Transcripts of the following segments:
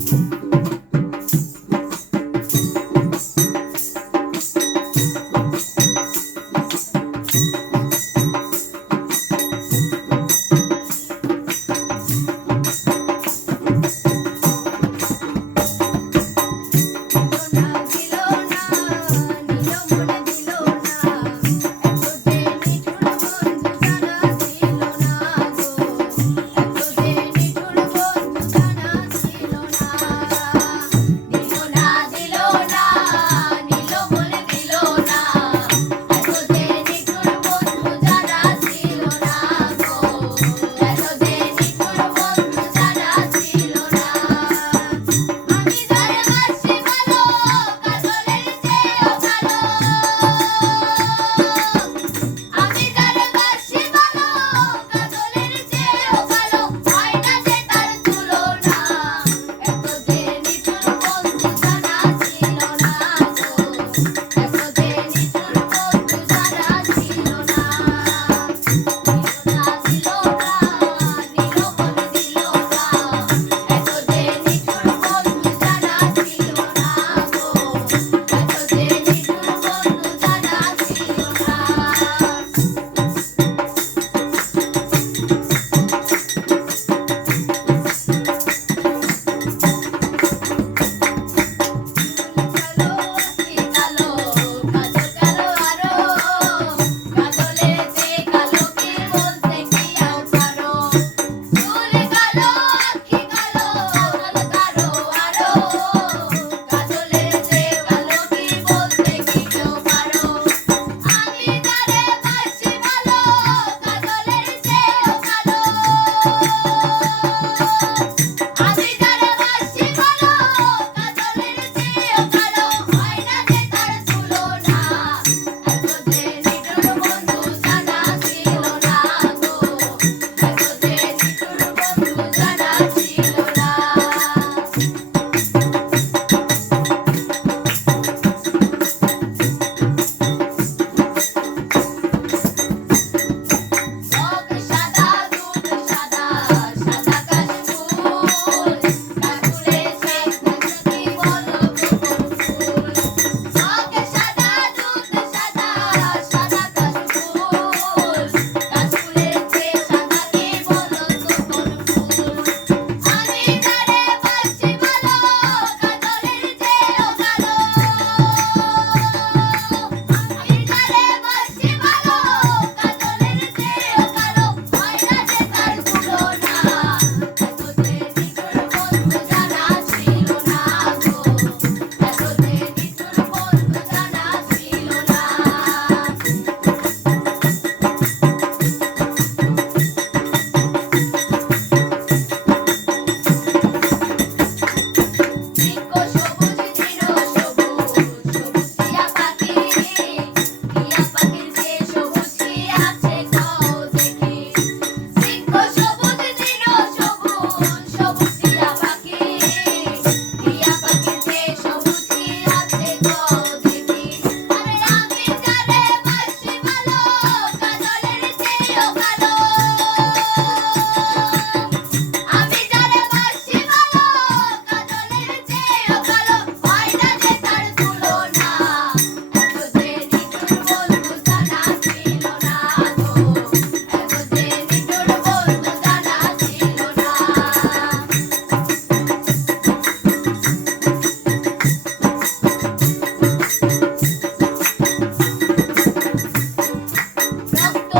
Thank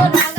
Hola.